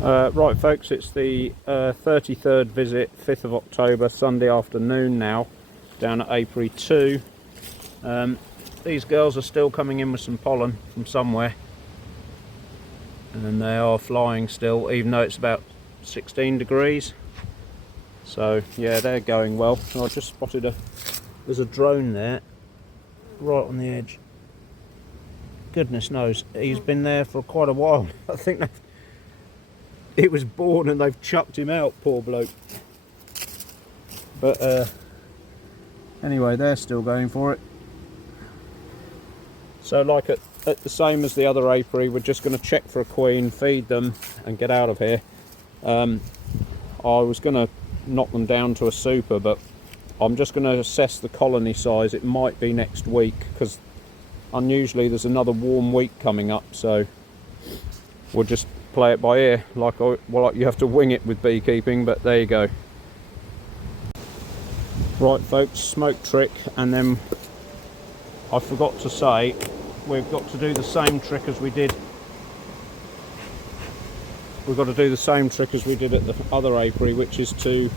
Right folks, it's the 33rd visit, 5th of October, Sunday afternoon now, down at Apiary 2. These girls are still coming in with some pollen from somewhere, and they are flying still, even though it's about 16 degrees. So yeah, they're going well. I just spotted there's a drone there, right on the edge. Goodness knows, he's been there for quite a while. I think it was born and they've chucked him out, poor bloke. But anyway, they're still going for it. So like at the same as the other apiary, we're just going to check for a queen, feed them and get out of here. I was going to knock them down to a super, but I'm just going to assess the colony size. It might be next week, because unusually there's another warm week coming up, so we'll just play it by ear. Well, you have to wing it with beekeeping, but there you go. Right folks, smoke trick, and then I forgot to say, we've got to do the same trick as we did. We've got to do the same trick as we did at the other apiary, which is to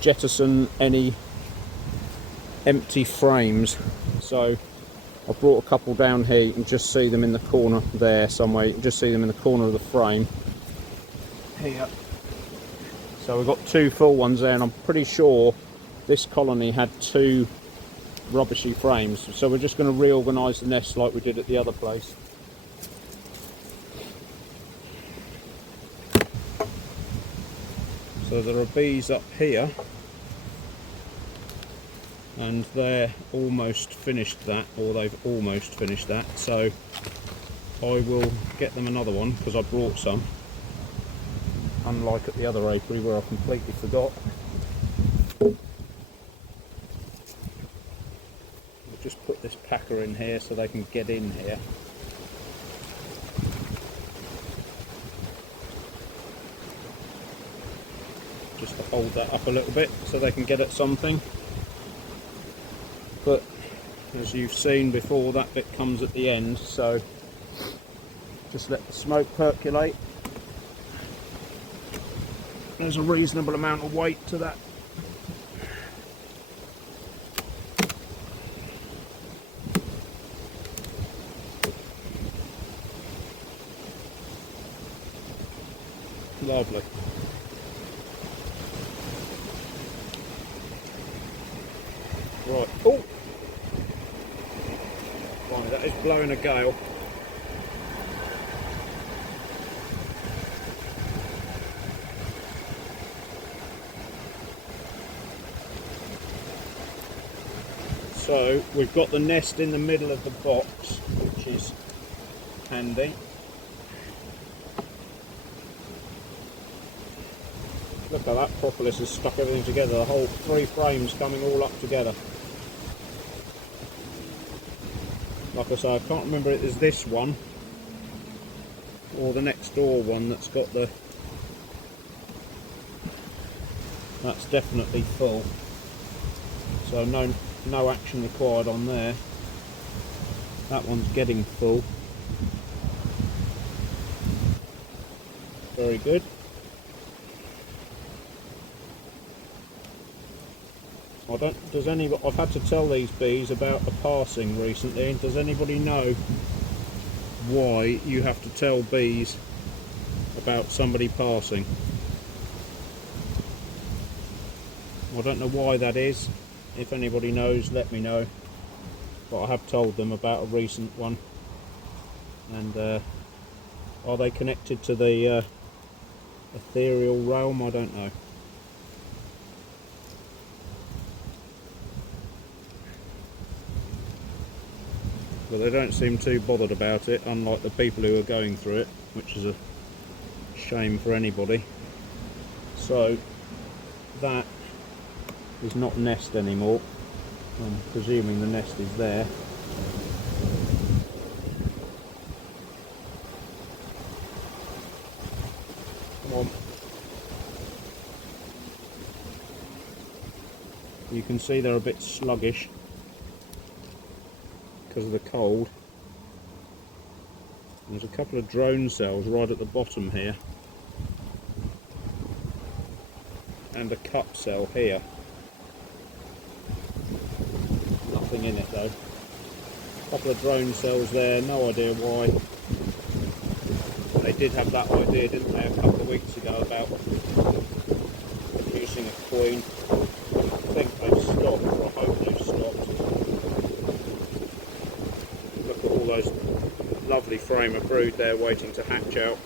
jettison any empty frames. So I brought a couple down here. You can just see them in the corner there somewhere. You can just see them in the corner of the frame here. So we've got two full ones there, and I'm pretty sure this colony had two rubbishy frames. So we're just going to reorganise the nest like we did at the other place. So there are bees up here, and they're almost finished that, or they've almost finished that. So I will get them another one, because I brought some, unlike at the other apiary where I completely forgot. We'll just put this packer in here so they can get in here. Just to hold that up a little bit so they can get at something. But as you've seen before, that bit comes at the end, so just let the smoke percolate. There's a reasonable amount of weight to that. Lovely. Right, oh! Right, that is blowing a gale. So we've got the nest in the middle of the box, which is handy. Look how that propolis has stuck everything together, the whole three frames coming all up together. Like I say, I can't remember if it's this one or the next door one that's got the... That's definitely full. So no action required on there. That one's getting full. Very good. I've had to tell these bees about a passing recently. Does anybody know why you have to tell bees about somebody passing? I don't know why that is. If anybody knows, let me know. But I have told them about a recent one. And are they connected to the ethereal realm? I don't know. But they don't seem too bothered about it, unlike the people who are going through it, which is a shame for anybody. So that is not nest anymore. I'm presuming the nest is there. Come on. You can see they're a bit sluggish because of the cold. There's a couple of drone cells right at the bottom here. and a cup cell here. Nothing in it though. A couple of drone cells there, no idea why. They did have that idea, didn't they, a couple of weeks ago about producing a queen. I think they've stopped, or I hope they've stopped. Look at all those lovely frame of brood there waiting to hatch out.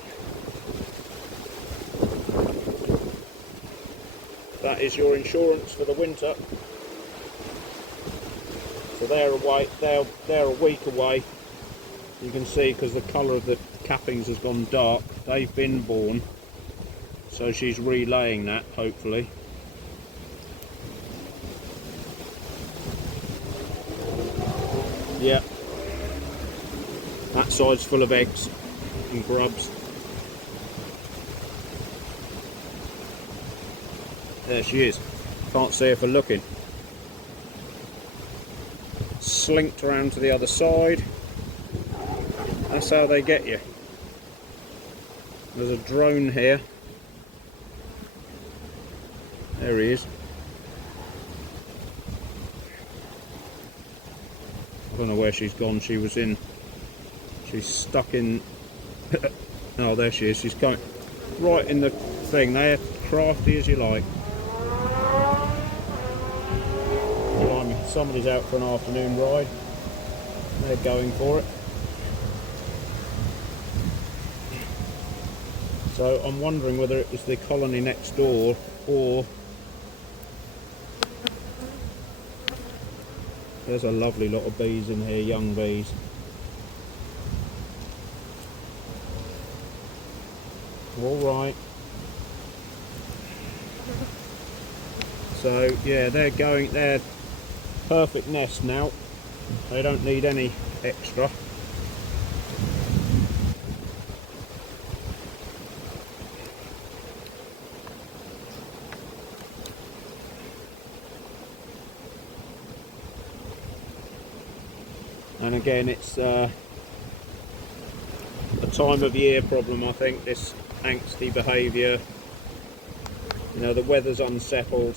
That is your insurance for the winter. So they're away. They're a week away. You can see because the colour of the cappings has gone dark. They've been born, so she's relaying that hopefully. Yeah, that side's full of eggs and grubs. There she is. Can't see her for looking. Slinked around to the other side. That's how they get you. There's a drone here. There he is. I don't know where she's gone. She's stuck in. Oh, there she is. She's coming right in the thing. They're crafty as you like. Blimey, somebody's out for an afternoon ride. They're going for it. So I'm wondering whether it was the colony next door or there's a lovely lot of bees in here, young bees. All right. So yeah, they're perfect nest now. They don't need any extra. And again, it's a time of year problem, I think, this angsty behaviour. You know, the weather's unsettled.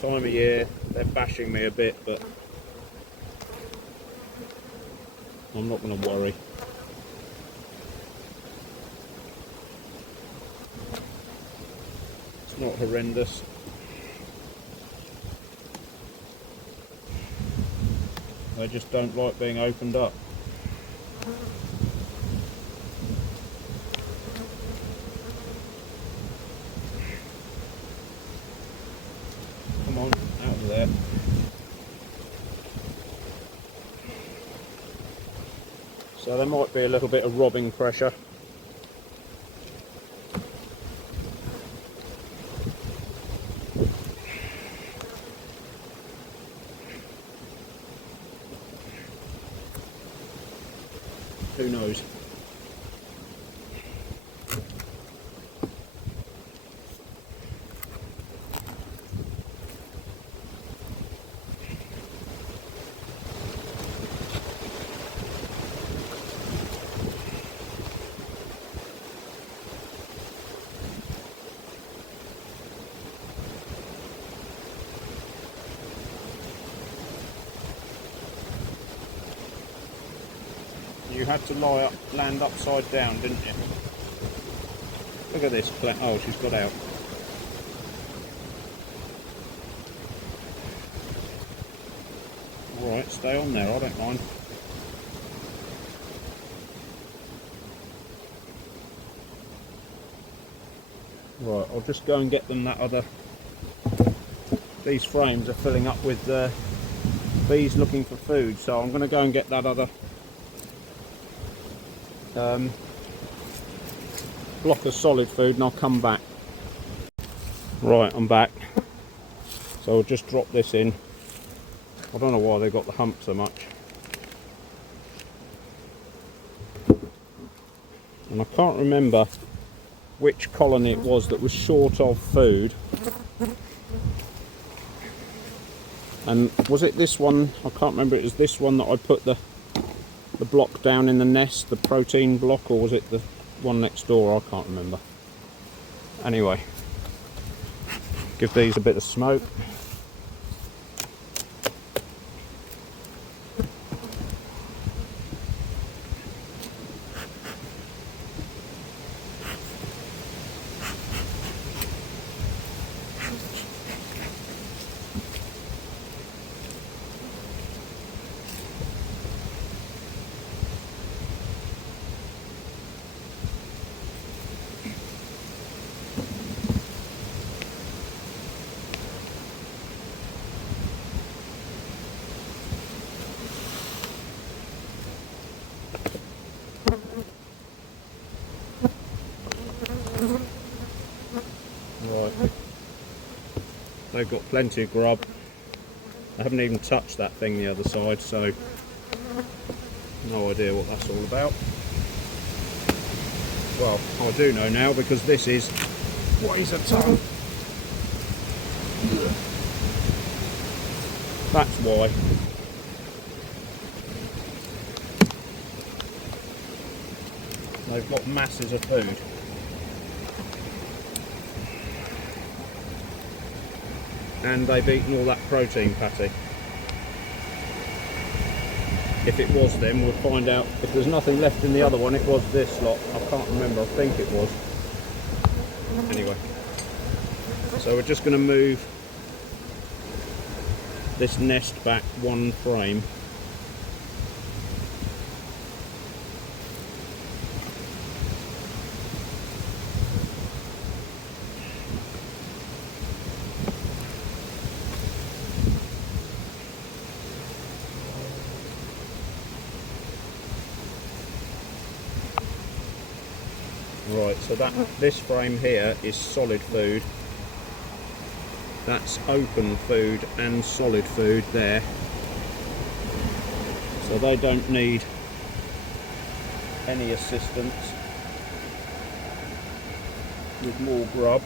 Time of year, they're bashing me a bit, but I'm not going to worry. It's not horrendous. They just don't like being opened up. Come on, out of there. So there might be a little bit of robbing pressure. Who knows? You had to land upside down, didn't you? Look at this. Oh, she's got out. Alright, stay on there, I don't mind. Right, I'll just go and get them that other... These frames are filling up with bees looking for food, so I'm going to go and get that other block of solid food and I'll come back. Right, I'm back. So I'll just drop this in. I don't know why they got the hump so much. And I can't remember which colony it was that was short of food. And was it this one? I can't remember. It was this one that I put the block down in the nest, the protein block, or was it the one next door? I can't remember. Anyway, Give these a bit of smoke. Right, they've got plenty of grub. I haven't even touched that thing the other side, so no idea what that's all about. Well, I do know now, because this weighs a ton. That's why. They've got masses of food. And they've eaten all that protein, Patty. If it was them, we'll find out. If there's nothing left in the other one, it was this lot. I can't remember, I think it was. Anyway, so we're just going to move this nest back one frame. Right, so this frame here is solid food. That's open food and solid food there. So they don't need any assistance with more grub.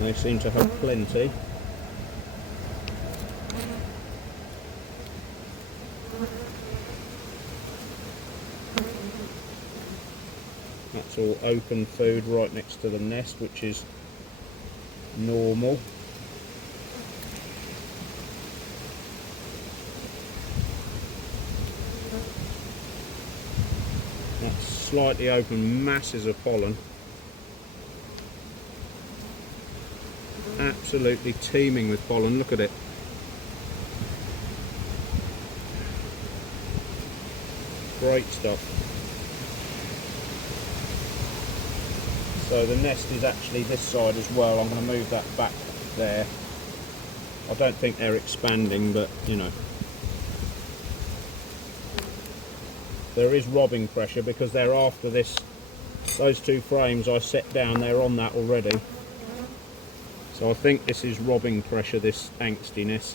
They seem to have plenty. That's all open food right next to the nest, which is normal. That's slightly open, masses of pollen. Absolutely teeming with pollen, look at it. Great stuff. So the nest is actually this side as well. I'm going to move that back there. I don't think they're expanding, but you know. There is robbing pressure because they're after this. Those two frames I set down, they're on that already. So I think this is robbing pressure, this angstiness.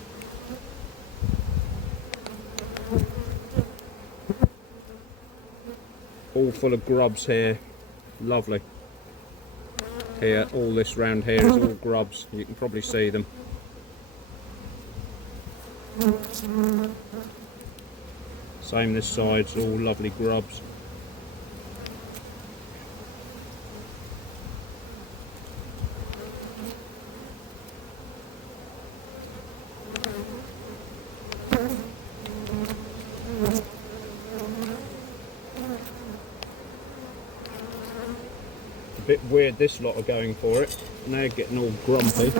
All full of grubs here. Lovely. Here, all this round here is all grubs. You can probably see them. Same this side, it's all lovely grubs. A bit weird this lot are going for it, and they're getting all grumpy.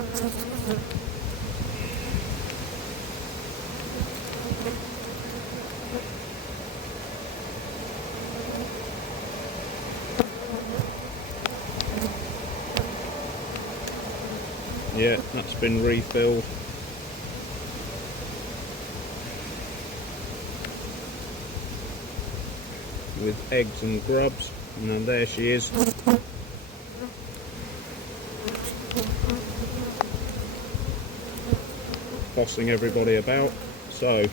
Yeah, that's been refilled. With eggs and grubs, and there she is. Tossing everybody about. So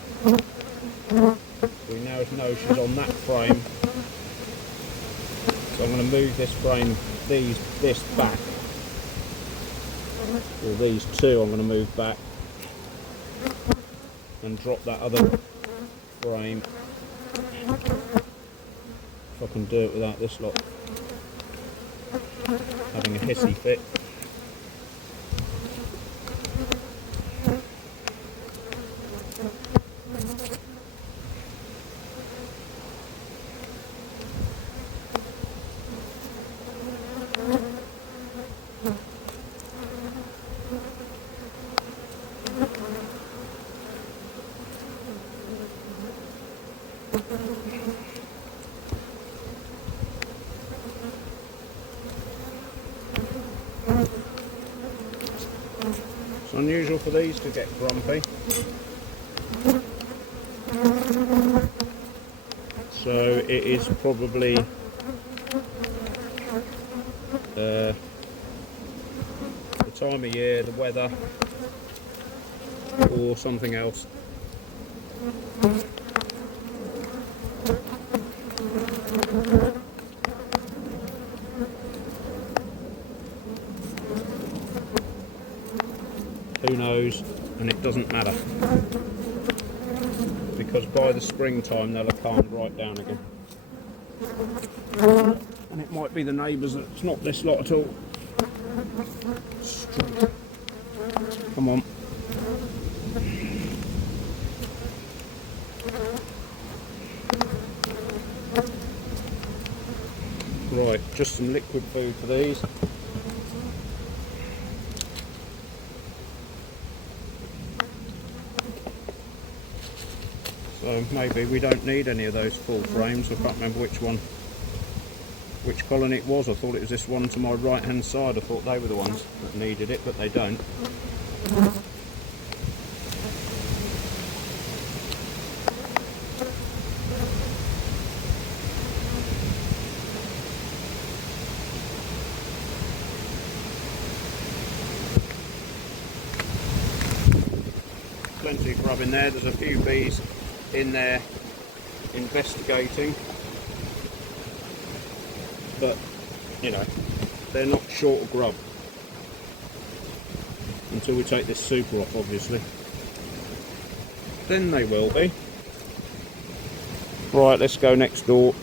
we now know she's on that frame. So I'm going to move this frame, this back. Or these two I'm going to move back and drop that other frame. If I can do it without this lot having a hissy fit. unusual for these to get grumpy. So it is probably the time of year, the weather, or something else. Who knows, and it doesn't matter, because by the springtime they'll have calmed right down again. And it might be the neighbours, it's not this lot at all. Come on. Right, just some liquid food for these. So maybe we don't need any of those full frames. I can't remember which colony it was. I thought it was this one to my right hand side. I thought they were the ones that needed it, but they don't. Plenty of grub in there. There's a few bees in there investigating, but you know, they're not short of grub until we take this super off, obviously. Then they will be. Right, let's go next door.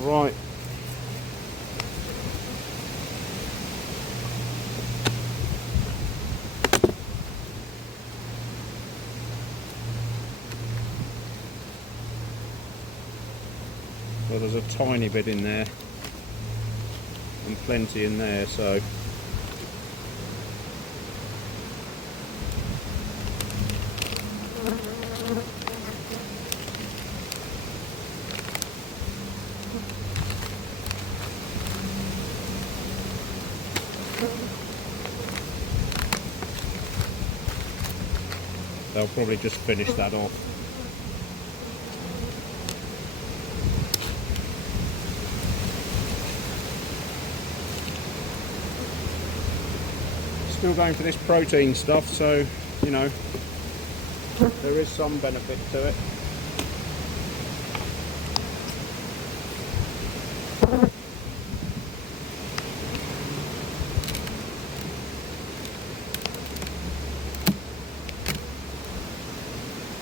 Right. Well, there's a tiny bit in there and plenty in there, so they'll probably just finish that off. Still going for this protein stuff, so you know, there is some benefit to it.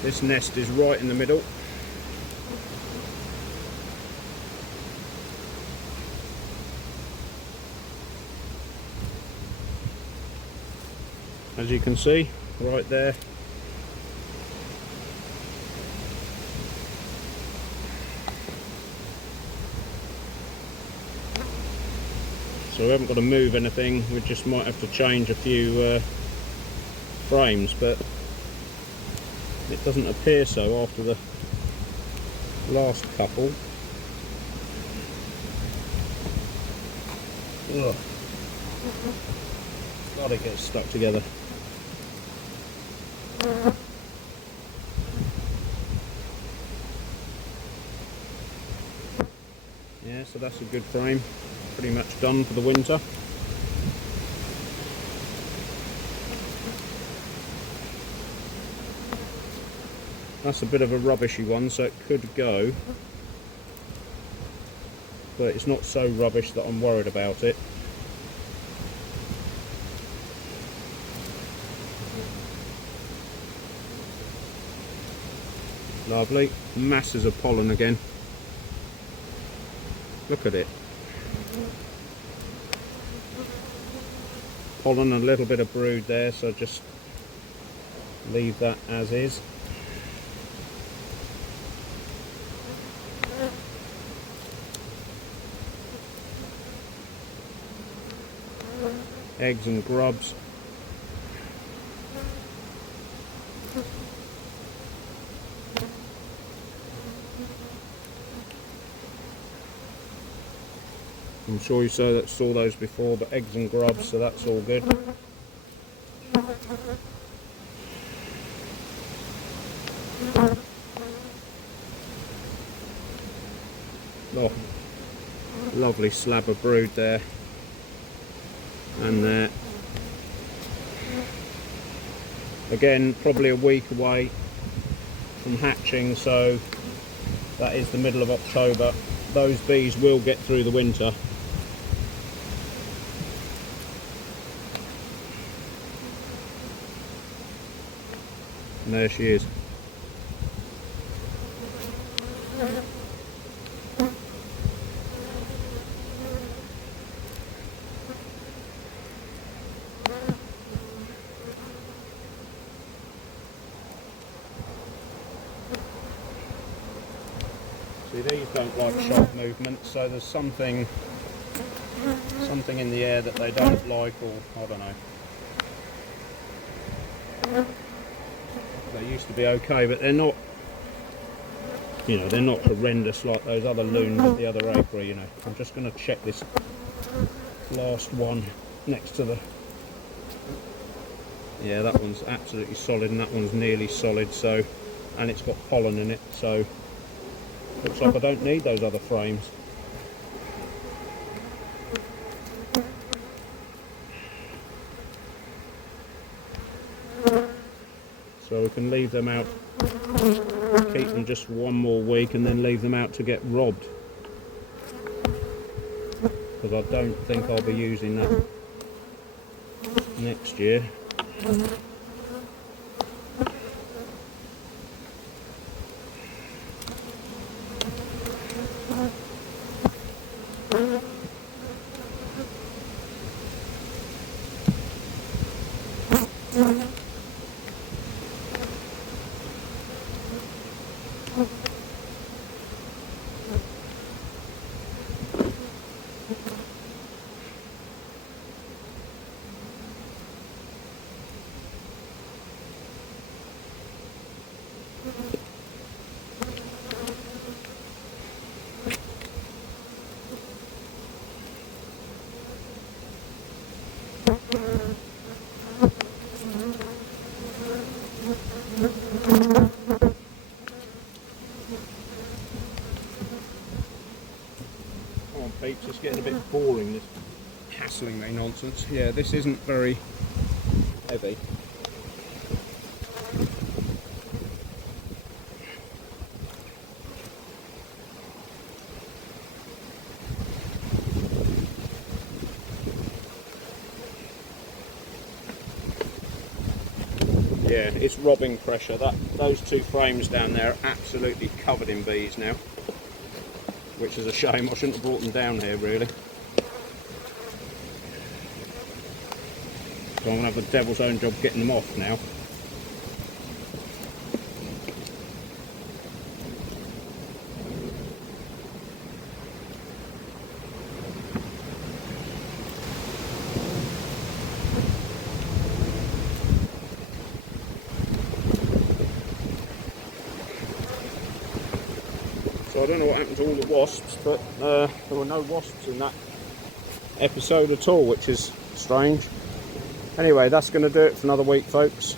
This nest is right in the middle. As you can see, right there. So we haven't got to move anything, we just might have to change a few frames, but it doesn't appear so after the last couple. Ugh. God, it gets stuck together. Yeah, so that's a good frame. Pretty much done for the winter. That's a bit of a rubbishy one, so it could go, but it's not so rubbish that I'm worried about it. Lovely. Masses of pollen again. Look at it. Pollen and a little bit of brood there, so just leave that as is. Eggs and grubs. I'm sure you saw those before, but eggs and grubs, so that's all good. Oh, lovely slab of brood there and there. Again, probably a week away from hatching, so that is the middle of October. Those bees will get through the winter. And there she is. See, these don't like sharp movements, so there's something in the air that they don't like, or I don't know. They used to be okay, but they're not, you know, they're not horrendous like those other loons at the other apiary, you know. I'm just going to check this last one next to the, yeah, that one's absolutely solid and that one's nearly solid, so, and it's got pollen in it, so looks like I don't need those other frames. So we can leave them out, keep them just for one more week and then leave them out to get robbed. Because I don't think I'll be using that next year. Come on, peeps, it's getting a bit boring, this hassling me nonsense. Yeah, this isn't very heavy. Yeah, it's robbing pressure. Those two frames down there are absolutely covered in bees now, which is a shame. I shouldn't have brought them down here really. So I'm going to have the devil's own job getting them off now. So I don't know what happened to all the wasps, but there were no wasps in that episode at all, which is strange. Anyway, that's going to do it for another week, folks.